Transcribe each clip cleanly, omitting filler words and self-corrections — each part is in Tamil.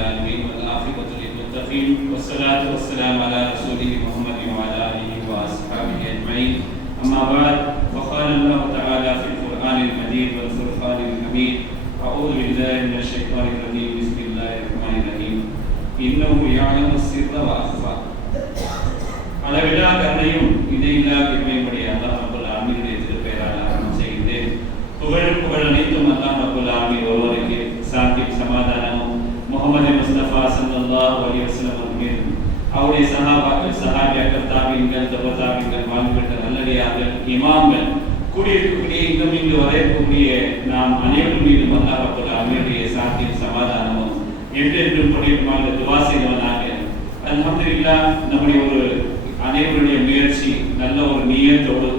العالمين والعاقبة للمتقين والصلاة والسلام على رسوله محمد وعلى آله وأصحابه أجمعين. أما بعد، فقال الله تعالى في القرآن المجيد والفرقان الحميد: أعوذ بالله من الشيطان الرجيم. بسم الله الرحمن الرحيم. إنه يعلم السر وأخفى. அளவிலா கருணையும் இணையில்லா கிருபையுடைய அல்லாஹ் ரப்பல் ஆலமீனுடைய திருப்பெயரால் ஆரம்பம் செய்கின்றேன். புகழ் அனைத்தும் அல்லாஹ் ரப்பல் ஆலமீன் ஒருவருக்கு சாந்தி சமாதானமும் முஹம்மது முஸ்தபா ஸல்லல்லாஹு அலைஹி வஸல்லம் அவர்கள் அவருடைய சஹாபியாக்கள் தாபீன்கள் தபதாபீன்கள் வாழ்ந்துவிட்ட நல்லடியார்கள் இமாம்கள் கூடியிருக்கக்கூடிய இன்னும் இங்கு வரையக்கூடிய நாம் அனைவரும் மீதும் அல்லாஹ் ரப்பல் ஆலமீனுடைய சாந்தி சமாதானமும் என்றென்றும் பொழியுமாக துஆ செய்வனாக. அல்ஹம்துலில்லாஹ், நம்முடைய ஒரு அனைவருடைய முயற்சி நல்ல ஒரு நியத்தோடு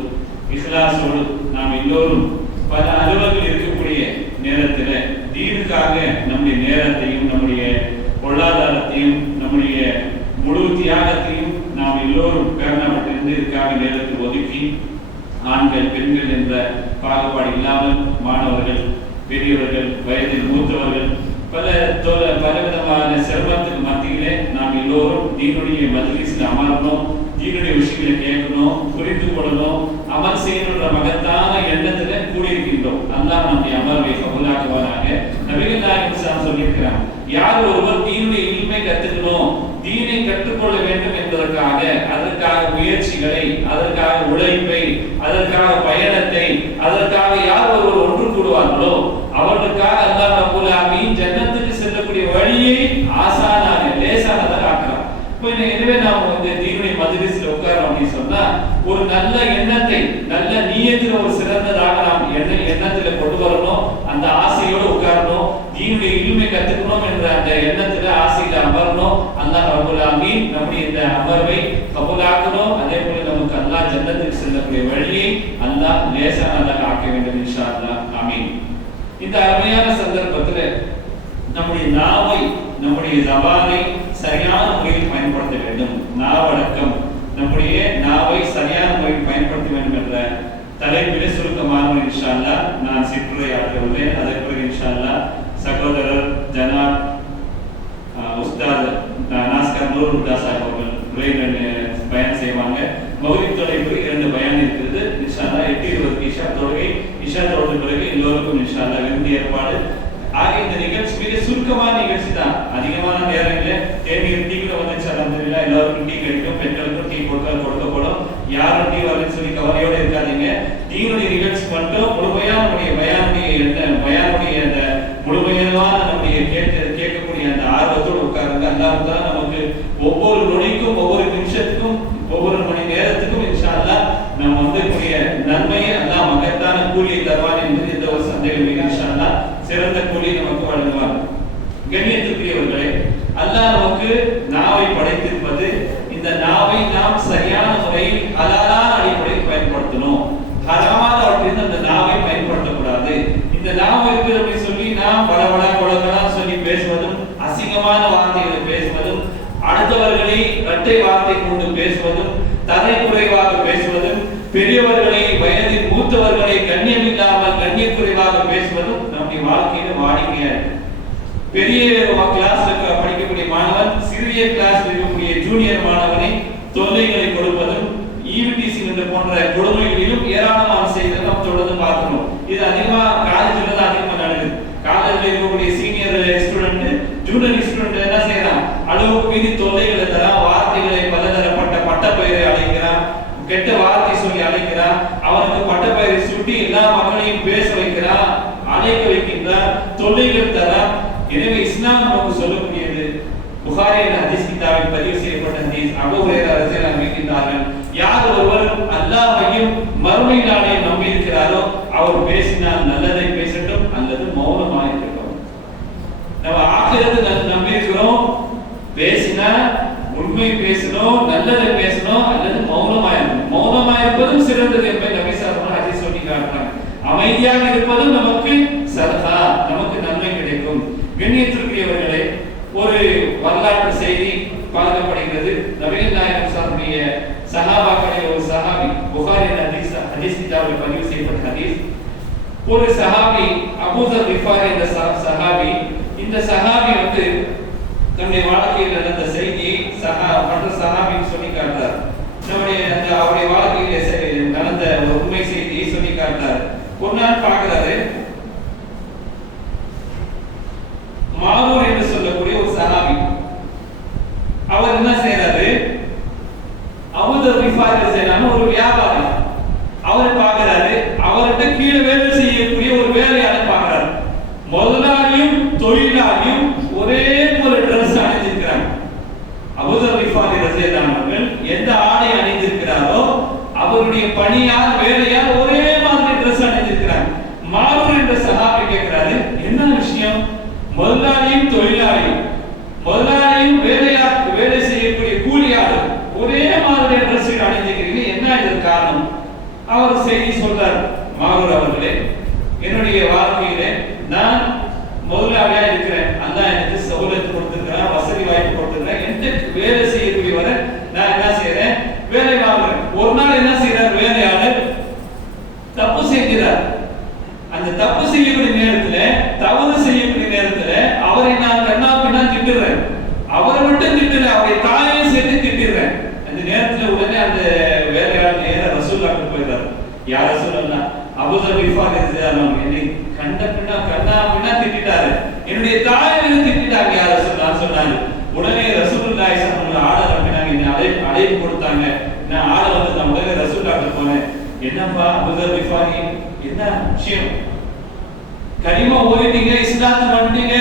இஹ்லாஸோடு நாம் எல்லோரும் பல அலுவல்கள் இருக்கக்கூடிய நேரத்தில் தீனுக்காக நம்முடைய நேரத்தையும் நம்முடைய பொருளாதாரத்தையும் நம்முடைய முழு தியாகத்தையும் நாம் எல்லோரும் பேரணப்பட்டிருந்து இதுக்காக நேரத்தில் ஒதுக்கி ஆண்கள் பெண்கள் என்ற பாகுபாடு இல்லாமல் மாணவர்கள் பெரியவர்கள் வயதில் மூத்தவர்கள் பலவிதமான சிரமத்துக்கு மத்தியிலே நாம் எல்லோரும் தீனுடைய மஜ்லிஸ்ல அமரணும், தீனுடைய விஷயங்களை கேட்கணும், புரிந்து கொள்ளணும், அமல் செய்யணுன்ற மகத்தான எண்ணத்துல கூடியிருக்கின்றோம். அல்லாஹ் நம்முடைய அமர்வை கபூலாக்குவாராக. நபிகள் நாயகம் சொல்லியிருக்கிறார், யார் ஒருவர் தீனுடைய இல்மை கத்துக்கணும், தீனை கற்றுக்கொள்ள வேண்டும் என்பதற்காக அதற்காக முயற்சிகளை, அதற்காக உழைப்பை, அதற்காக பயணத்தை, அதற்காக யார் ஒருவர் ஒன்று கூடுவார்களோ அவர்களுக்காக அல்லாஹ் ரப்பல் ஆலமீன் ஜன்னத்துக்கு செல்லக்கூடிய வழியை ஆசானாக லேசானதாக ஆக்குறார். எனவே நாம் தீனுடைய மஜ்லிஸ்ல உட்கார்றோம் அப்படின்னு சொன்னா ஒரு நல்ல எண்ணத்தை, நல்ல நியத்தில் ஒரு சிறந்ததாக நாம் எண்ணத்துல கொண்டு வரணும். அந்த ஆசையோடு உட்காரணும், தீனுடைய இல்மை கத்துக்கணும் என்ற அந்த எண்ணத்துல ஆசையில அமரணும். அல்லாஹ் ரப்பல் ஆலமீன் நம்முடைய இந்த அமர்வை கபூலாக்கணும். அதே போல நமக்கு அல்லாஹ் ஜன்னத்துக்கு செல்லக்கூடிய வழியை அல்லாஹ் லேசானதாக ஆக்க வேண்டும் இன்ஷா அல்லாஹ். ஆமீன். இந்த அருமையான சந்தர்ப்பத்தில் நம்முடைய நாவை, நம்முடைய ஜபானை சரியான முறையில் பயன்படுத்த வேண்டும். நாவடக்கம், நம்முடைய நாவை சரியான முறையில் பயன்படுத்த வேண்டும் என்ற தலைப்பிலே சுருக்கமாக இன்ஷா அல்லாஹ் நான் சிற்றுரையாற்ற உள்ளேன். அதற்கு பிறகு இன்ஷா அல்லாஹ் சகோதரர் ஜனாப் உஸ்தாத் நாஸ்கர் நூருல்லா சாஹிப் அவர்கள் பயன் செய்வாங்க. மௌலித் தொலைப்பு 2 பயான் இருக்கிறது. இன்ஷா அல்லாஹ் 8:20 இஷா தொழுகை, இஷா தொழுத பிறகு எல்லோருக்கும் இன்ஷா அல்லாஹ் விருந்து ஏற்பாடு. ஆக இந்த நிகழ்ச்சி மிக சுருக்கமான நிகழ்ச்சி தான். அதிகமான நேரங்களில் தேநீர் டீ கூட வந்துச்சு. அல்ஹம்துலில்லாஹ், எல்லாருக்கும் டீ கிடைக்கும், பெண்களுக்கும் டீ கொடுக்கப்படும். யாரும் டீ வரலன்னு சொல்லி கவலையோடு இருக்காதீங்க. டீனுடைய நிகழ்ச்சி மட்டும் முழுமையான பயானுடைய அந்த முழுமையான நம்முடைய கேட்கக்கூடிய அந்த ஆர்வத்தோடு உட்காருங்க. அல்லாஹ் தான் நமக்கு ஒவ்வொரு நொடிக்கும், ஒவ்வொரு நிமிஷத்துக்கும், ஒவ்வொரு மணி நேரத்துக்கும் இன்ஷா அல்லாஹ் நம்ம கூடிய நன்மையை அல்லாஹ் மகத்தான கூலியை தருவான் என்பது எந்த ஒரு சந்தேகம் இல்லை. இன்ஷா அல்லாஹ் சிறந்த கூலியை நமக்கு வழங்குவார். கண்ணியத்துக்குரியவர்களே, அல்லாஹ் நமக்கு நாவை படைத்திருப்பது, இந்த நாவை நாம் சரியான முறையில் ஹலாலான அடிப்படையில் பயன்படுத்தணும். ஹராமானவற்றிலிருந்து அந்த நாவை பயன்படுத்தக்கூடாது. இந்த நாவு இருக்குது அப்படின்னு சொல்லி நாம் பலபலா சொல்லி பேசுவதும், அசிங்கமான வார்த்தைகளை பேசுவதும், அடுத்தவர்களை இரட்டை வார்த்தை கொண்டு பேசுவதும், தரை குறைவாக பேசுவதும், பெரியவர்களை வயதில் மூத்தவர்களை கண்ணியம் இல்லாமல் கண்ணியக்குறைவாக பேசுவதும் நம்முடைய வாழ்க்கையில வாடிக்கையா இருக்கு. பெரிய கிளாஸ்ல படிக்கக்கூடிய மாணவன் சிறிய கிளாஸ்ல இருக்கக்கூடிய ஜூனியர் மாணவனை தொல்லைகளை கொடுப்பதும், ஈவிடிசி போன்ற கொடுமைகளிலும் ஏராளமான செய்திகளை நாம் தொடர்ந்து பார்க்கணும். இது அதிகமா காலேஜ்ல தான் அதிகமா நடக்குது. காலேஜ்ல இருக்கக்கூடிய சீனியர் ஸ்டூடெண்ட் ஜூனியர் ஸ்டூடெண்ட் என்ன செய்யறான், அளவுக்கு மீறி தொல்லைகளை தரான், வார்த்தைகளை பலதரப்பட்ட பட்டப்பெயரை அழைக்கிறான், கெட்ட வார்த்தை சொல்லி அழைக்கிறான், அவனுக்கு பட்டப்பெயரை சுட்டி எல்லா மக்களையும் பேச வைக்கிறான், அழைக்க வைக்கின்றான், தொல்லைகள் தரான். எனவே இஸ்லாம் நமக்கு சொல்லக்கூடியது, புகாரி ஹதீஸ் கிதாபில் பதிவு செய்யப்பட்ட ஹதீஸ், அபூ ஹுரைரா ரலியல்லாஹு அன்ஹு அறிவிக்கின்றார்கள், யார் ஒருவர் அல்லாஹ்வையும் மறுமை நாளையும் நம்பி இருக்கிறாரோ அவர் பேசினால் நல்லதை பேசட்டும் அல்லது மௌனமாக இருக்கட்டும். நம்ம ஆகிரத்தை நம்பி இருக்கிறோம், பேசினா உண்மை பேசணும், நல்லதை பேசணும் அல்லது மௌனமாக இருக்கணும். மௌனமாக இருப்பதும் சிறந்தது என்பதை நபி ஸல்லல்லாஹு அலைஹி வஸல்லம் ஹதீஸ் சொல்லி காட்டுறாங்க. அமைதியாக இருப்பதும் நமக்கு சதகா, நமக்கு நன்மை கிடைக்கும். கண்ணியத்திற்குரியவர்களே, ஒரு வரலாற்று செய்தி பார்க்கப்படுகிறது. நபிகள் நாயகம் சாருடைய சஹாபாக்களில் ஒரு சஹாபி, புகாரி ஹதீஸ் கிதாபில் பதிவு செய்யப்பட்ட ஹதீஸ். ஒரு சஹாபி அபூ தர் கிஃபாரி என்ற சஹாபி, இந்த சஹாபி சஹாபி. அவர் என்ன செய்யறாரு, அபூதர் ரிஃபாரி செய்யறாரு, ஒரு வியாபாரி. அவரை பார்க்கிறாரு, அவர்கிட்ட கீழே வேலை செய்யக்கூடிய ஒரு வேலையாளை பார்க்கிறாரு. முதலாளியும் தொழிலாளியும் ஒரே போல ட்ரெஸ் அணிஞ்சிருக்கிறாங்க. அபூதர் ரிஃபாரி ரலியல்லாஹு அவர்கள் எந்த ஆடை அணிந்திருக்கிறாரோ அவருடைய பணியால் வேலையால் ஒரே மாதிரி ட்ரெஸ் அணிந்திருக்கிறாங்க. மாரூர் என்ற சஹாபி கேட்கிறாரு, என்ன விஷயம்? முதலாளியும் தொழிலாளியும், முதலாளியும் வேலை செய்யக்கூடிய கூலியாளர் ஒரே மாதிரி ட்ரெஸ் அணிந்திருக்கிறீங்க, என்ன இதற்கு காரணம்? அவர் செய்தி சொல்றார், மாரூர் அவர்களே, என்னுடைய வாழ்க்கையிலே நான் முதலாளியா இருக்கிறேன், அல்லாஹ் எனக்கு சௌலத்து கொடுத்திருக்கிறான், வசதி வாய்ப்பு கொடுத்திருக்கிறான், எனக்கு வேலை செய்யக்கூடிய வரை நான் என்ன செய்யறேன், வேலை வாங்குறேன். ஒரு நாள் என்ன செய்யறார், வேலையாளர் தப்பு செய்கிறார். அந்த தப்பு செய்யக்கூடிய நேரத்துல, தவறு செய்யக்கூடிய நேரத்துல அவரை நான் கண்ணா பின்னா திட்டுறேன். அவரை மட்டும் திட்டுல, அவருடைய தாயையும் சேர்த்து திட்டுறேன். அந்த நேரத்துல உடனே அந்த வேலையாளர் நேர ரசூலுல்லாஹ்க்கு போயிடுறார். யார் ரசூலுல்லாஹ்? அபூதர் ரிஃபாரி ரலியல்லாஹு என்னை கண்ணா பின்னா திட்டாரு, என்னுடைய தாயை திட்டாங்க யார் ரசூலுல்லாஹ் சொன்னாரு. உடனே ரசூலுல்லாஹி ஸல்லல்லாஹு அலைஹி வஸல்லம் ஆளை அனுப்பினாங்க, என்ன அழைப்பு கொடுத்தாங்க. நான் ஆளை வந்து நான் உடனே ரசூலுல்லாஹ்க்கு போனேன். என்னப்பா அபூதர் ரிஃபாரி, என்ன விஷயம்? கலிமா ஓதிட்டீங்க, இஸ்லாத்துக்கு வந்துட்டீங்க,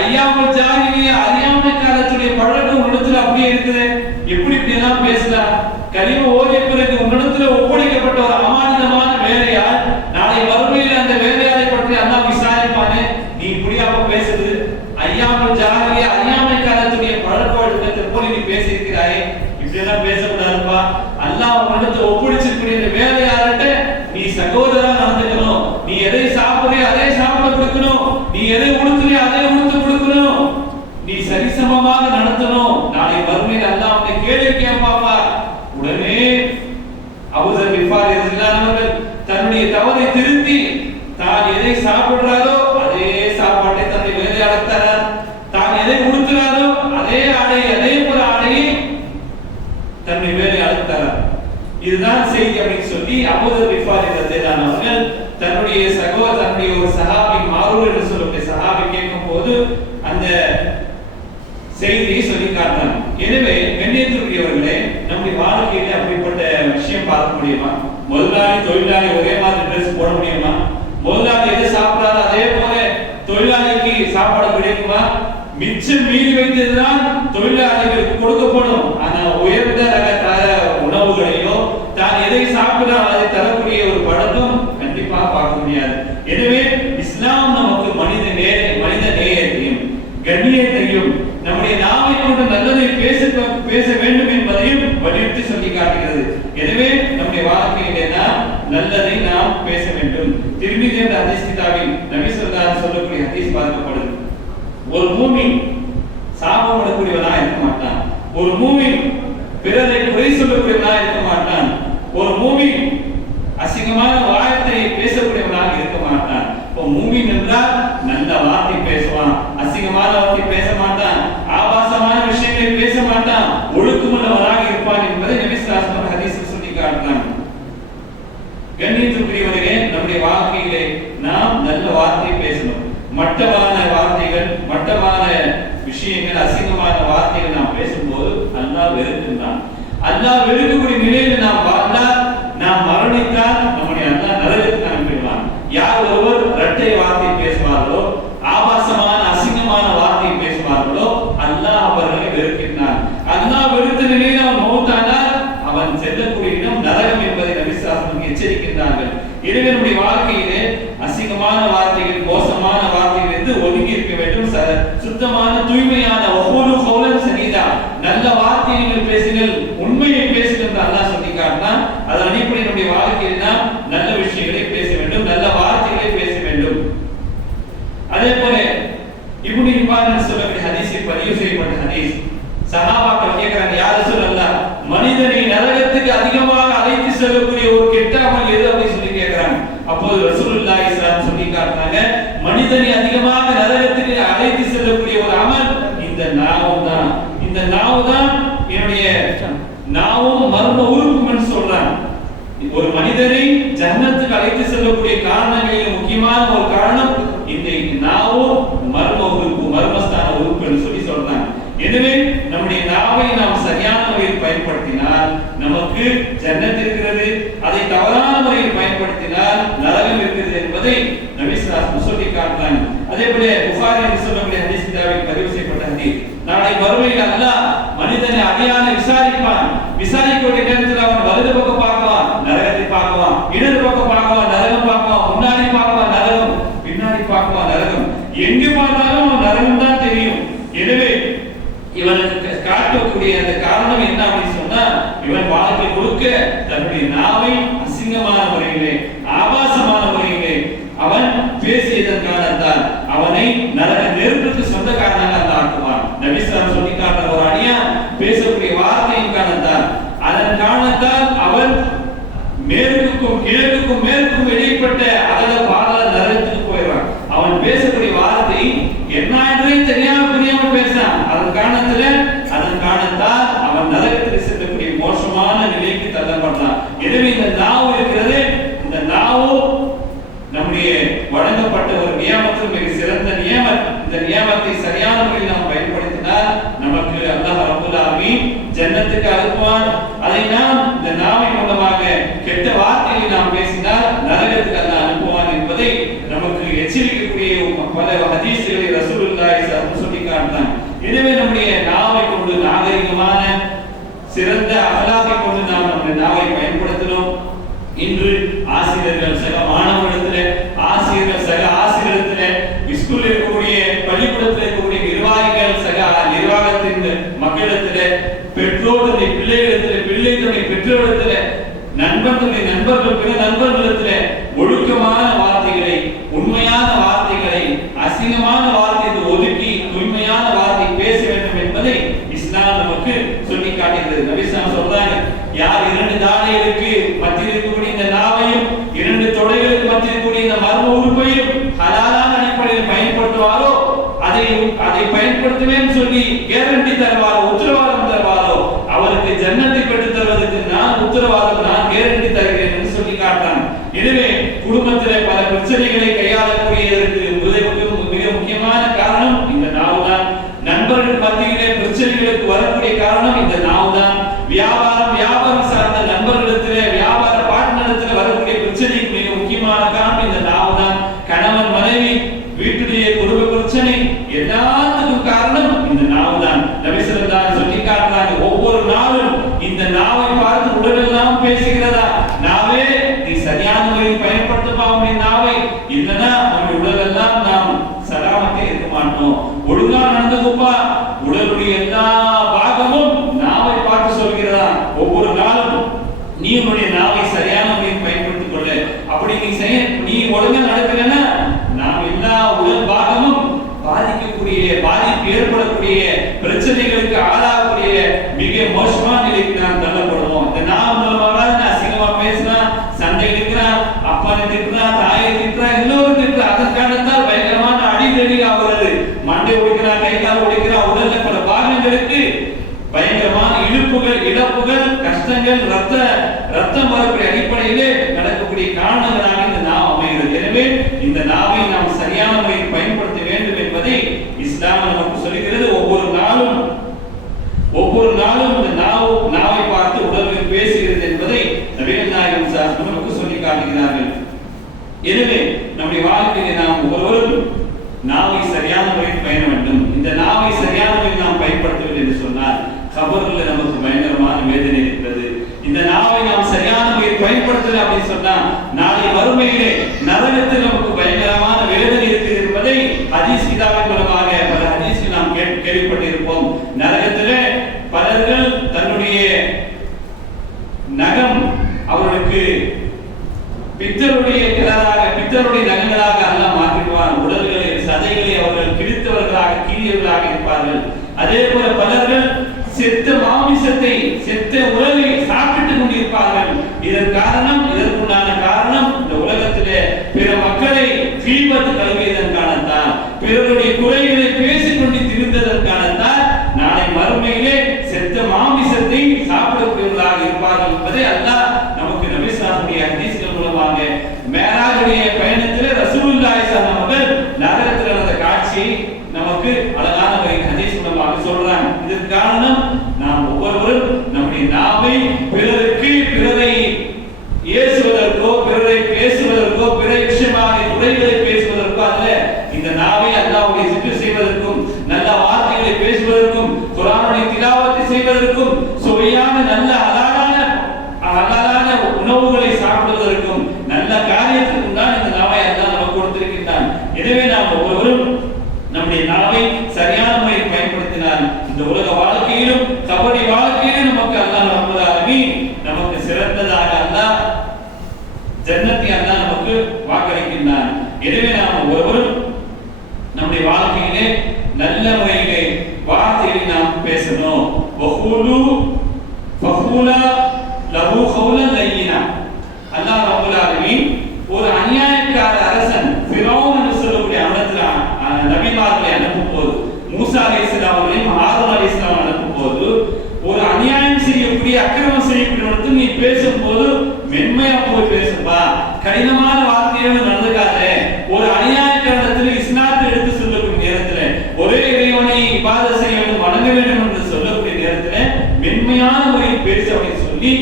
ஐயாமுல் ஜாஹிலியா அறியாமை காலத்துடைய பழக்கம் உங்களிடத்துல அப்படியே இருக்குது, எப்படி இப்படி எல்லாம் பேசலாம்? கலிமா ஓதிய பிறகு உங்களிடத்துல ஒப்படைக்கப்பட்ட ஒரு அமானிதமான வேலையால் நாளை மறுமையில் அந்த வேலையாளை பற்றி அல்லாஹ் விசாரிப்பானே, நீ இப்படியாப்ப பேசுறது? ஐயாமுல் ஜாஹிலியா அறியாமை காலத்துடைய பழக்க வழக்கத்தை போல நீ பேசியிருக்கிறாயே, இப்படி எல்லாம் பேசக்கூடாதுப்பா. அல்லாஹ் உங்களிடத்துல ஒப்படைச்சிருக்கூடிய இந்த வேலையாளர்கிட்ட நீ சகோதரா நடந்துக்கணும். நீ எதை சாப்பிடுறியோ அதே சாப்பிட கொடுக்கணும், நீ எதை உடுத்துறியோ அதே உடுத்து கொடுக்கணும், நீ சரிசமமாக நடத்தணும். நாளை மறுமையில் அல்லாஹ் உன்னை கேள்வி கேட்பாப்பா. உடனே அபூதர் ரிஃபாரி ரலியல்லாஹு அவர்கள் தன்னுடைய தவறை திருத்தி தான் எதை சாப்பிடுறாரோ அதே சாப்பாட்டை தன்னுடைய வேலையாளர் தரார். தான் எதை உடுத்துறாரோ அதே ஆடை, அதே போல ஆடையை தன்னுடைய வேலையாளர் தரார். இதுதான் செய்தி அப்படின்னு சொல்லி அபூதர் ரிஃபாரி ரலியல்லாஹு அவர்கள் தன்னுடைய ஒரு சஹாபி மாரூர் என்று சொல்லக்கூடிய சஹாபி கேட்கும் போது அந்த செய்தியை சொல்லி காட்டினார். எனவே கண்ணியத்திற்குரியவர்களே, நம்முடைய வாழ்க்கையில அப்படிப்பட்ட விஷயம் பார்க்க முடியுமா? முதலாளி தொழிலாளி ஒரே மாதிரி ட்ரெஸ் போட முடியுமா? முதலாளி எது சாப்பிடாரோ அதே போல தொழிலாளிக்கு சாப்பாடு கிடைக்குமா? மிச்சம் மீறி வைத்ததுதான் தொழிலாளிகளுக்கு கொடுக்கப்படும். ஆனா உயர்ந்த ரக உணவுகளையோ தான் எதை சாப்பிடால் அதை தரக்கூடிய ஒரு பழக்கம் கண்டிப்பா பார்க்க முடியாது. எனவே இஸ்லாம் நமக்கு மனித நேயத்தையும் கண்ணியத்தையும் நம்முடைய நாவை கொண்டு நல்லதை பேச வேண்டும் என்பதையும் வலியுறுத்தி சொல்லி காட்டுகிறது. எனவே நம்முடைய வாழ்க்கையிலே நாம் நல்லதை நாம் பேச வேண்டும். திருமிதி என்ற ஹதீஸ் கிதாபில் நபி ஸல்லல்லாஹு அலைஹி வஸல்லம் சொல்லக்கூடிய ஹதீஸ் பார்க்கப்படுது. ஒரு மூமின் சாபமிடக்கூடியவனா இருக்க மாட்டான். ஒரு மூமின் பிறரை குறை சொல்லக்கூடியவனா இருக்க மாட்டான். ஒரு மூமின் அசிங்கமான வார்த்தை பேசக்கூடியவனாக இருக்க மாட்டான். இப்போ மூமின் என்றால் நல்ல வார்த்தை பேசுவான், அசிங்கமான வார்த்தை பேச மாட்டான், ஆபாசமான விஷயங்களை பேச மாட்டான், ஒழுக்கமுள்ளவனாக இருப்பான் என்பதை நபி ஸல்லல்லாஹு அலைஹி வஸல்லம் ஹதீஸில் சொல்லி காட்டுறாங்க. கண்ணியத்திற்குரியவர்களே, நம்முடைய வாழ்க்கையிலே நாம் நல்ல வார்த்தை பேசணும். மட்டமான வார்த்தைகள், மட்டமான விஷயங்கள், அசிங்கமான வார்த்தைகள் நாம் பேசும்போது அல்லாஹ் வெறுக்கின்றான். அல்லாஹ் வெறுக்கக்கூடிய நிலையில் நாம் வாழ்ந்தால், நாம் மரணித்தால் நம்முடைய அல்லாஹ் நரகத்துக்கு அனுப்பிடுவான். யார் ஒருவர் இரட்டை வார்த்தை பேசுவார்களோ, ஆபாசமான அசிங்கமான வார்த்தை பேசுவார்களோ, அல்லாஹ் அவர்களை வெறுக்கின்றான். அல்லாஹ் வெறுத்த நிலையில் அவன் மௌத்தானால் அவன் செல்லக்கூடிய இடம் நரகம் என்பதை நபி ஸல்லல்லாஹு அலைஹி வஸல்லம் எச்சரிக்கின்றார்கள். எனவே நம்முடைய வாழ்க்கையிலே அசிங்கமான வார்த்தைகள், மோசமான வார்த்தைகள் இருந்து ஒதுங்கி இருக்க வேண்டும். சுத்தமான தூய்மையான வகூலு கௌலன் சதீதா, நல்ல வார்த்தைகள் பேசுங்கள், உண்மையை பேசுங்கள் என்று அல்லாஹ் சொல்லி காட்டினான். அதன் அடிப்படையில் நம்முடைய வாழ்க்கையில் நாம் நல்ல விஷயங்களை பேச வேண்டும், நல்ல வார்த்தைகளை பேச வேண்டும். அதே போல இப்னு ஹிப்பான் சொல்லக்கூடிய ஹதீஸில் பதிவு செய்யப்பட்ட ஹதீஸ், சஹாபாக்கள் கேட்கிறாங்க, யா ரசூலல்லாஹ், மனிதனை நரகத்துக்கு அதிகமாக அழைத்து செல்லக்கூடிய ஒரு கெட்ட அமல் எது அப்படி சொல்லி கேட்கிறாங்க. அப்போது ரசூலுல்லாஹி ஸல்லல்லாஹு அலைஹி வஸல்லம் சொல்லி காட்டினாங்க, மனிதனை அதிகமாக நரகத்துக்கு அழைத்து செல்லக்கூடிய ஒரு அமல் இந்த நாவு தான். இந்த நாவு தான் என்னுடைய நாவும் மர்ம உறுப்புன்னு சொல்றாங்க. ஒரு மனிதனை ஜன்னத்துக்கு அழைத்து செல்லக்கூடிய காரணங்களில் முக்கியமான ஒரு காரணம் இந்த நாவு மர்ம உறுப்பு, மர்மஸ்தான உறுப்பு என்று சொல்லி சொல்றாங்க. எனவே நம்முடைய நாவை நாம் சரியான முறையில் பயன்படுத்தினால் நமக்கு ஜன்னத் இருக்கிறது, அதை தவறான முறையில் பயன்படுத்தினால் நரகம் இருக்கிறது என்பதை நபி ஸல்லல்லாஹு அலைஹி வஸல்லம் சொல்லி காட்டுறாங்க. அதேபோல புகாரி முஸ்லிமுடைய ஹதீஸ் கிதாபில் பதிவு செய்யப்பட்ட ஹதீஸ், நாளை மறுமையில் அல்லாஹ் மனிதனை அடியானை விசாரிப்பான். விசாரிக்கக்கூடிய நேரத்தில் அவன் வலது பக்கம் பார்க்குவான், நரகத்தை பார்க்குவான், இடது பக்கம் பார்க்குவான், நரகம் பார்க்குவான், முன்னாடி பார்க்குவான், நரகம், பின்னாடி பார்க்குவான், நரகம். எங்கு பார்த்தாலும் அவன் நரகம் தான் தெரியும். எனவே இவனுக்கு காட்டக்கூடிய அந்த காரணம் என்ன அப்படின்னு சொன்னா, இவன் வாழ்க்கை முழுக்க தன்னுடைய நாவை அசிங்கமான முறையிலே, ஆபாசமான முறையிலே அவன் பேசியதன் காரணத்தால் அவனை நரக நெருப்புக்கு சொந்தக்காரனாக ஆக்குவான். நபி ஸல்லல்லாஹு அலைஹி வஸல்லம் சொல்லி காட்டுற ஒரு அடியான் பேசக்கூடிய வார்த்தையின் காரணத்தால், அதன் காரணத்தால் அவன் மேற்குக்கும் கிழக்குக்கும் மேற்கும் இடைப்பட்ட அதல பாதாள நரகத்துக்கு போயிடுறான். அவன் பேசக்கூடிய வார்த்தை என்ன என்றே தெரியாம பேசுறான். அதன் காரணத்தால் அவன் நரகத்துக்கு செல்லக்கூடிய மோசமான நிலைக்கு தள்ளப்படுறான். எனவே இந்த நாவு இருக்கிறது, இந்த நாவு நம்முடைய வழங்கப்பட்ட ஒரு நியமத்தில் மிக சிறந்த நியமம். இந்த நியமத்தை சரியான முறையில் நாம் பயன்படுத்தினால் நமக்கு அல்லாஹ் ரப்பல் ஆலமீன் ஜன்னத்துக்கு அனுப்புவான். அதை நாம் இந்த நாவின் மூலமாக கெட்ட வார்த்தைகளை நாம் பேசினால் நரகத்துக்கு அல்லாஹ் அனுப்புவான் என்பதை நமக்கு எச்சரிக்கக்கூடிய பல ஹதீஸ்களை ரசூலுல்லாஹி ஸல்லல்லாஹு அலைஹி வஸல்லம் சொல்லி காட்டினார். எனவே நம்முடைய நாவை கொண்டு நாகரிகமான சிறந்த அகலாகை கொண்டு நாம் நம்முடைய நாவை பயன்படுத்தணும். இன்று ஆசிரியர்கள் சக மாணவர்களிடத்தில், ஆசிரியர்கள் சக ஆசிரியரிடத்தில், ஸ்கூலில் இருக்கக்கூடிய பள்ளிக்கூடத்தில் இருக்கக்கூடிய நிர்வாகிகள் சக நிர்வாகத்தின் மக்களிடத்தில், பெற்றோர் தன்னுடைய பிள்ளைகளிடத்தில், பிள்ளை தன்னுடைய பெற்றோரிடத்தில், நண்பர்களுடைய நண்பர்கள் பிற நண்பர்களிடத்தில் ஒழுக்கமான வார்த்தைகளை, உண்மையான வார்த்தைகளை, அசிங்கமான வார்த்தையை ஒதுக்கி தூய்மையான வார்த்தை பேச வேண்டும் என்பதை இஸ்லாம் நமக்கு சொல்லி காட்டுகிறது. நபி ஸல்லல்லாஹு அலைஹி வஸல்லம் சொல்றாங்க, யார் இரண்டு தாடைகளுக்கு மத்தியில் இருக்கக்கூடிய இந்த நாவையும், இரண்டு தொடைகளுக்கு மத்தியில் இருக்கக்கூடிய இந்த மர்ம உறுப்பையும் ஹலாலான அடிப்படையில் பயன்படுத்துவாரோ, அதை பயன்படுத்துவேன் சொல்லி கேரண்டி தருவாரோ, உத்தரவாதம் தருவாரோ, அவருக்கு ஜன்னத்தை பெற்று தருவதற்கு நான் உத்தரவாதம், நான் கேரண்டி தருகிறேன் என்று சொல்லி காட்டான். எனவே குடும்பத்தில் பல பிரச்சனைகளை கையாளக்கூடியதற்கு மிக முக்கியமான காரணம் இந்த நாவு தான். நண்பர்கள் மத்தியிலே பிரச்சனைகளுக்கு வரக்கூடிய காரணம் இந்த நாவு தான். வியாபாரம் சார்ந்த நண்பர்களிடத்திலே, வியாபார பார்ட்னரிடத்திலே வரக்கூடிய பிரச்சனைக்கு மிக முக்கியமான காரணம் இந்த நாவு தான். கணவன் மனைவி வீட்டிலேயே குடும்ப பிரச்சனை எல்லாத்துக்கும் காரணம் இந்த நாவு தான். நபி ஸல்லல்லாஹு அலைஹி வஸல்லம் சொல்லி காட்டுறாங்க, ஒவ்வொரு நாளும் இந்த நாவை பார்த்து உடலெல்லாம் பேசுகிறதா, நாவே நீ சரியான முறையில் பயன்படுத்தப்பா உன்னுடைய நாவை, இல்லைன்னா நம்முடைய உடலெல்லாம் நாம் சலாமத்தே இருக்க மாட்டோம். ஒழுங்கா நடந்துக்குப்பா, உடலுடைய எல்லா பாகமும் நாவை பார்த்து சொல்கிறதா. ஒவ்வொரு நாளும் நீ உன்னுடைய நாவை சரியான முறையில் பயன்படுத்திக் கொள்ள. அப்படி நீ ஒழுங்கா நடக்கலன்னா நாம் எல்லா உடல் பாகமும் பாதிப்பு ஏற்படக்கூடிய பிரச்சனைகளுக்கு ஆளாகக்கூடிய மிக மோசமான நிலைக்கு நாம் தள்ளப்படுவோம். இந்த நாவு மூலமாக நான் அசிங்கமா பேசினா, சண்டை இருக்கிறான், அப்பனை திட்டுறான், தாயை திட்டுறான், எல்லோரும் திட்டுறான். அதன் காரணத்தால் பயங்கரமான அடிதடி ஆகிறது. மண்டை ஒடிக்கிறான், கை கால் ஒடிக்கிறான், உடல்ல பல பாகங்களுக்கு பயங்கரமான இழப்புகள், கஷ்டங்கள், ரத்தம் வரக்கூடிய அடிப்படையிலே நடக்கக்கூடிய காரணங்களாக இந்த நாவு அமைகிறது. எனவே இந்த நாவை நாம் சரியான முறையில் பயன்படுத்த வேண்டும் என்பதை இஸ்லாம் நமக்கு சொல்லுகிறது. ஒவ்வொரு நாளும் இந்த நாவை பார்த்து உடலில் பேசுகிறது என்பதை நபிகள் நாயகம் ஸல்லல்லாஹு அலைஹி வஸல்லம் நமக்கு சொல்லி காட்டுகிறார்கள். எனவே நம்முடைய வாழ்க்கையை நாம் ஒவ்வொருவரும் நாவை சரியான முறையில் பயண வேண்டும். இந்த நாவை சரியான முறையில் நாம் பயன்படுத்தவில்லை என்று சொன்னால் கபரில் நமக்கு பயங்கரமான வேதனை இருக்கிறது. இந்த நாவை நாம் சரியான முறையில் பயன்படுத்தல அப்படின்னு சொன்னா நாளை மறுமையிலே நரகத்தில் நமக்கு பயங்கரமான வேதனை இருக்கிறது என்பதை ஹதீஸ் கிதாபின் மூலமாக பல ஹதீஸ்கள் நாம் கேள்விப்பட்டிருப்போம். நரகத்திலே பலர்கள் தன்னுடைய நகம் அவர்களுக்கு பித்தருடைய நகங்களாக அல்லாஹ் மாற்றிடுவான். உடல்களில் சதைகளை அவர்கள் கிழித்தவர்களாக, கீறியவர்களாக இருப்பார்கள். அதே போல பலர்கள் செத்த மாமிசத்தை, செத்த உடலை சாப்பிட்டுக் கொண்டிருப்பார்கள். இதற்குண்டான காரணம் இந்த உலகத்திலே பிற மக்களை தீபத்து கழுவியதன் காரணத்தால், பிறருடைய குறைகளை பேசிக்கொண்டு திரிந்ததன் காரணத்தால் நாளை மறுமையிலே செத்த மாமிசத்தை சாப்பிடக்கூடியவர்களாக இருப்பார்கள் என்பதை அல்லாஹ் நமக்கு நபி ஸல்லல்லாஹு அலைஹி வஸல்லம் ஹதீஸ்கள் மூலமாக மேராஜுடைய பயணத்திலே ரசூலுல்லாஹி ஸல்லல்லாஹு அலைஹி வஸல்லம் நரகத்தில் நடந்த காட்சி நமக்கு அழகான ஹதீஸ் மூலமாக சொல்றாங்க. இதற்கு காரணம் நாம் ஒவ்வொருவரும் நம்முடைய நாவை பிறரை ஏசுவதற்கோ, பிறரை பேசுவதற்கோ, பிற விஷயமாக துறைகளை பேசுவதற்கோ அல்ல. இந்த நாவை அல்லாஹ்வுடைய zikr செய்வதற்கும், நல்ல வார்த்தைகளை பேசுவதற்கும், குர்ஆனுடைய திலாவத்தை செய்வதற்கும், சுவையான நல்ல ஹலாலான உணவுகளை சாப்பிடுவதற்கும், நல்ல காரியத்திற்கும் தான் இந்த நாவை அல்லாஹ் நமக்கு கொடுத்திருக்கிறான். எனவே நாம் ஒவ்வொருவரும் நம்முடைய நாவை சரியான முறையில் பயன்படுத்தினால் இந்த உலக வாழ்க்கையிலும் கபடி வாழ்க்கையிலும் நமக்கு அல்லாஹ் ரப்பல் ஆலமீன் நமக்கு சிறந்ததாக அல்லாஹ் ஜன்னத்தை அல்லாஹ் நமக்கு வாக்களிக்கின்றான். எனவே நாம் ஒவ்வொருவரும் நம்முடைய வாழ்க்கையிலே நல்ல முறையிலே வார்த்தைகளை நாம் பேசணும். வஹூலு ஃபஹூலா லஹு கௌலன் லையினா. அல்லாஹ் ரப்பல் ஆலமீன் ஒரு அநியாயக்கார அரசன் ஃபிரௌன் என்று சொல்லக்கூடிய அவனத்துல நபிமார்களை அனுப்பும் போது, மூசா அலைஹிஸ்ஸலாம் அவர்களையும் ஹாரூன் அலைஹிஸ்ஸலாம் அனுப்பும் போது, ஒரு அநியாயம் செய்யக்கூடிய அக்கிரமம் செய்யக்கூடியவனுக்கு நீ பேசும்போது மென்மையா போய் பேசுப்பா, கடினமான வார்த்தையோடு நடந்துக்காத. ஒரு அநியாயக்காரத்தில் இஸ்லாத்தை எடுத்து சொல்லக்கூடிய நேரத்துல, ஒரே இறைவனை இபாதத் செய்ய வேண்டும், வணங்க வேண்டும் என்று சொல்லக்கூடிய நேரத்துல மென்மையான முறையில் பேச அப்படின்னு சொல்லி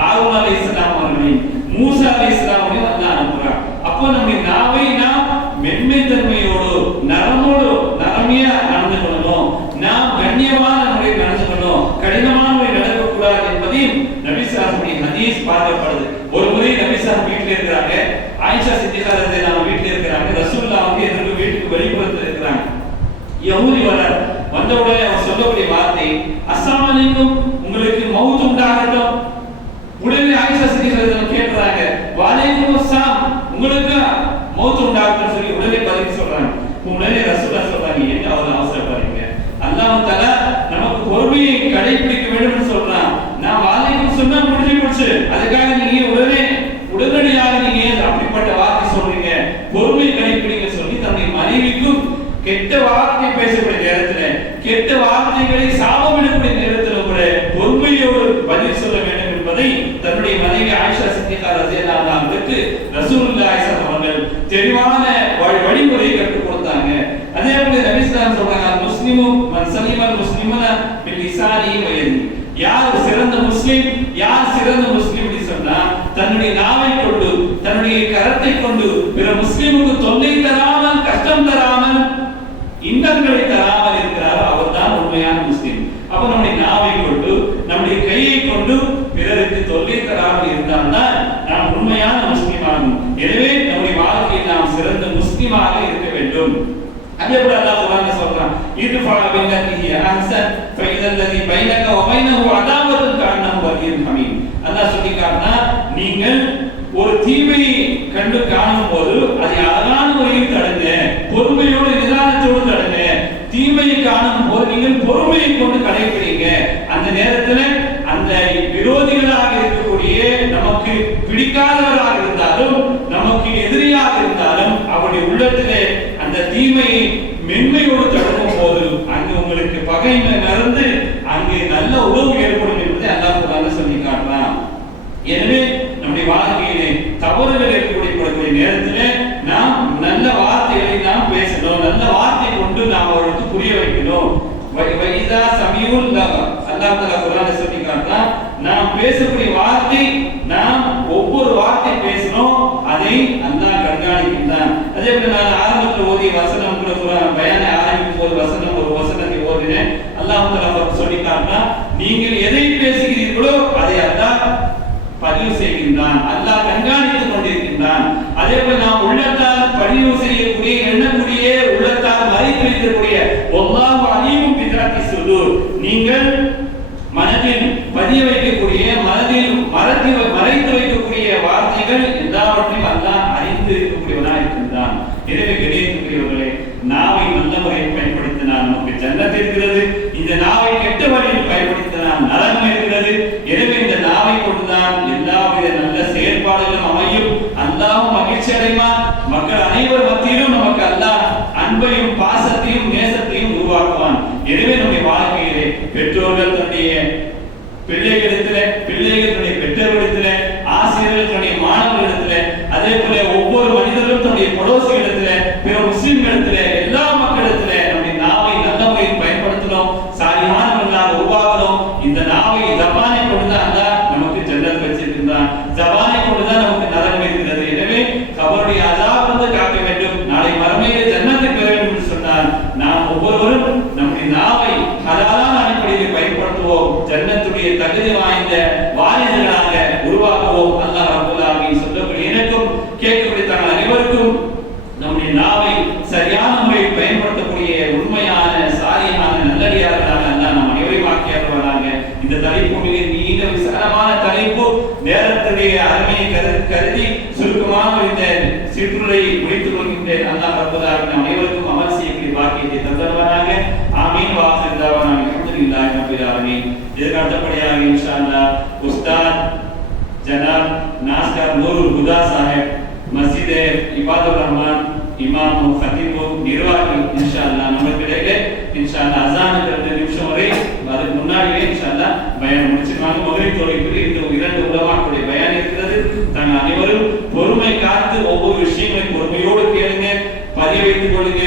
ஹாரூன் அலைஹிஸ்ஸலாம் அவர்களையும் மூசா அலைஹிஸ்ஸலாம் அவர்களையும் அல்லாஹ் அனுப்புறான். அப்போ நம்முடைய நாவை நாம் மென்மை தன்மையோடு நரமையா நடந்து கொள்ளணும். நாம் கண்ணியமான முறையில் நடந்து கொள்ளணும், கடினமான முறையில் நடக்கக்கூடாது என்பதையும் நபி ஸல்லல்லாஹு ஹதீஸ் பார்க்கப்படுது. ஒரு முறை நபி ஸல்லல்லாஹு வீட்டில் இருக்கிறாங்க, ஆயிஷா சித்திகா ரலியல்லாஹு அன்ஹா வீட்டில் இருக்கிறாங்க, ரசூலுல்லாஹ் வந்து எதிர்க்க வீட்டுக்கு வெளிப்புறத்தில் இருக்கிறாங்க. யஹூதி வந்த உடனே அவர் சொல்லக்கூடிய வார்த்தை அஸ்ஸலாமு அலைக்கும், உங்களுக்கு மவுத் உண்டாகட்டும். உடனே ஆயிஷா சித்திகா ரலியல்லாஹு கேட்கிறாங்க, வலைக்கும் அஸ்ஸலாம், உங்களுக்கு மவுத் உண்டாகட்டும் சொல்லி உடனே பதில் சொல்றாங்க. உடனே ரசூலுல்லாஹ் சொல்றாங்க, என்ன அவ்வளவு அவசரப்படுறீங்க? அல்லாஹ் தஆலா நமக்கு பொறுமையை கடைபிடிக்க வேண்டும் சொல்றான். நான் வலைக்கும் சொன்னா முடிஞ்சு போச்சு, அதுக்காக நீங்க உடனடியாக நீங்க அப்படிப்பட்ட வார்த்தை சொல்றீங்க, பொறுமை கடைபிடிக்க சொல்லி தன்னுடைய மனைவிக்கும் கெட்ட வார்த்தை பேசக்கூடிய நேரத்துல, கெட்ட வார்த்தைகளை சாபமிடக்கூடிய நேரத்துல கூட பொறுமையோடு பதில் சொல்ல வேண்டும் என்பதை தன்னுடைய மனைவி ஆயிஷா சித்திகா ரலியல்லாஹு அன்ஹா அவர்களுக்கு ரசூலுல்லாஹி ஸல்லல்லாஹு அலைஹி வஸல்லம் தெளிவான வழிமுறையை கற்றுக் கொடுத்தாங்க. அதே போல நபி ஸல்லல்லாஹு சொல்றாங்க, முஸ்லிமு மன் சலிமல் முஸ்லிமன பில் லிசானிஹி வ யதிஹி. யார் சிறந்த முஸ்லிம், யார் சிறந்த முஸ்லிம் என்று சொன்னா தன்னுடைய நாவை கொண்டு, தன்னுடைய கரத்தை கொண்டு பிற முஸ்லிமுக்கு தொல்லை தராமல், கஷ்டம் தராமல், இன்னல்களை தராமல் இருக்கிறாரோ அவர்தான் உண்மையான முஸ்லிம். அப்ப நம்முடைய நாவை கொண்டு, நம்முடைய கையை கொண்டு பிறருக்கு தொல்லை தராமல் இருந்தால்தான் நாம் உண்மையான முஸ்லிம் ஆகும். எனவே நம்முடைய வாழ்க்கையில் நாம் சிறந்த முஸ்லிமாக இருக்க வேண்டும். அதே போல அல்லாஹ் குர்ஆன்ல சொல்றான், இத்ஃபா பில்லதி அஹ்சன் ஃபைதல்லதி பைனக வ பைனஹு அதாவத்துன் கஅன்னஹு வலியுன் ஹமீம். அல்லாஹ் சொல்லிக்காரனா, நீங்கள் ஒரு தீமையை கண்டு காணும் போது அதை அழகான முறையில் தடுங்க, பொறுமையோடு நிதானத்தோடு தடுங்க. தீமையை காணும் போது நீங்கள் பொறுமையை கொண்டு கடைபிடிங்க. அந்த நேரத்துல அந்த விரோதிகளாக இருக்கக்கூடிய, நமக்கு பிடிக்காதவராக இருந்தாலும், நமக்கு எதிரியாக இருந்தாலும், அவருடைய உள்ளத்திலே அந்த தீமையை மென்மையோடு தடுக்கும் போது அங்கு உங்களுக்கு பகைமை மறந்து அங்கு நல்ல உறவு ஏற்படும் என்பதை அல்லாஹ் குர்ஆன்ல சொல்லி காட்டுறான். எனவே நம்முடைய வாழ்க்கையிலே தவறுகள் ஏற்படக்கூடிய நேரத்திலே நாம் நல்ல வார்த்தைகளை நாம் பேசணும், நல்ல வார்த்தை கொண்டு நாம் அவர்களுக்கு புரிய வைக்கணும். வைதா சமியுல் லஹ, அல்லாஹ் தஆலா குர்ஆன்ல சொல்லி காட்டுறான், நாம் பேசக்கூடிய வார்த்தை, நாம் ஒவ்வொரு வார்த்தை பேசணும், அதை அல்லாஹ் கண்காணிக்கின்றான். அதே போல நான் ஆரம்பத்தில் ஓதிய வசனம் கூட குர்ஆன் பயானை ஆரம்பிக்கும் போது ஒரு வசனத்தை ஓதினேன். அல்லாஹ் தஆலா சொல்லி காட்டுறான், நீங்கள் எதை பேசுகிறீர்களோ அதை அல்லாஹ் பதிவு செய்கின்றான், அல்லாஹ் கண்காணித்துக் கொண்டிருக்கின்றான். அதே போல நாம் உள்ளத்தால் பதிவு செய்யக்கூடிய, எண்ணக்கூடிய, உள்ளத்தால் மறைத்து வைக்கக்கூடிய வல்லாஹு அலீமும் பிதாத்தி சுதூர், நீங்கள் மனதில் பதிய வைக்கக்கூடிய, மனதில் மறைத்து வைக்கக்கூடிய வார்த்தைகள் எல்லாவற்றையும் அல்லாஹ் அறிந்து இருக்கக்கூடியவனாக இருக்கின்றான். எனவே கணியத்துக்குரியவர்களே, நாவை நல்ல முறையில் பயன்படுத்தினால் நமக்கு ஜன்னத் இருக்கிறது. இந்த நாவை கெட்ட வழியில் பயன்படுத்தினால் நரகம் இருக்கிறது. எனவே இந்த நாவை கொண்டுதான் எல்லாவித நல்ல செயல்பாடுகளும் அமையும். அல்லாஹ்வும் மகிழ்ச்சி அடைவான். மக்கள் அனைவர் மத்தியிலும் நமக்கு அல்லாஹ் அன்பையும் பாசத்தையும் நேசத்தையும் உருவாக்குவான். எனவே நம்முடைய வாழ்க்கையிலே பெற்றோர்கள் தன்னுடைய பிள்ளைகளிடத்திலே, பிள்ளைகள் தன்னுடைய பெற்றோர்களிடத்திலே, ஆசிரியர்கள் தன்னுடைய மாணவர்களிடத்திலே, அதே போல ஒவ்வொரு மனிதர்களும் தன்னுடைய படோசிகளிடத்திலே, பிற முஸ்லிம்களிடத்திலே, எல்லா மக்களிடத்திலே நம்முடைய நாவை நல்ல முறையில் பயன்படுத்தணும். சாலிஹானவர்களாக தகுதி வாய்ந்த வாலிபர்களாக உருவாக்குவோம். அல்லாஹ் ரப்பல் ஆலமீன் சொல்லக்கூடிய எனக்கும் கேட்கக்கூடிய அனைவருக்கும் நம்முடைய நாவை சரியான முறையில் பயன்படுத்தக்கூடிய உண்மையான சாலியான நல்லடியார்களாக அல்லாஹ் நம் அனைவரையும் ஆக்கியவர்களாக. இந்த தலைப்பு மிக நீண்ட விசாலமான தலைப்பு. நேரத்துடைய அருமையை கருதி சுருக்கமாக இந்த சிற்றுரையை முடித்துக் கொள்கின்றேன். அல்லாஹ் ரப்பல் ஆலமீன் அனைவருக்கும் அமல் செய்யக்கூடிய பாக்கியத்தை தந்தருவாராக. ஆமீன். வாஹிர் தஅவானா அல்ஹம்துலில்லாஹி ரப்பில் ஆலமீன். இதற்கு அடுத்தபடியாக இன்ஷா அல்லாஹ் உஸ்தாத் ஜனாப் நாஸ்கர் நூருல் ஹுதா சாஹிப் மஸ்ஜித் இபாதுர் ரஹ்மான் இமாம் ஹதீப் நிர்வாகி இன்ஷா அல்லாஹ் நமக்கு இன்ஷா அல்லாஹ் அஸானுக்கு 2 நிமிஷம் வரை அதுக்கு முன்னாடியே இன்ஷா அல்லாஹ் பயான் முடிச்சிருவாங்க. மகரிப் தொழுகைக்கு இந்த 2 உலமாக்களுடைய பயான் இருக்கிறது. தாங்கள் அனைவரும் பொறுமை காத்து ஒவ்வொரு விஷயங்களையும் பொறுமையோடு கேளுங்க, பதிய வைத்துக் கொள்ளுங்க.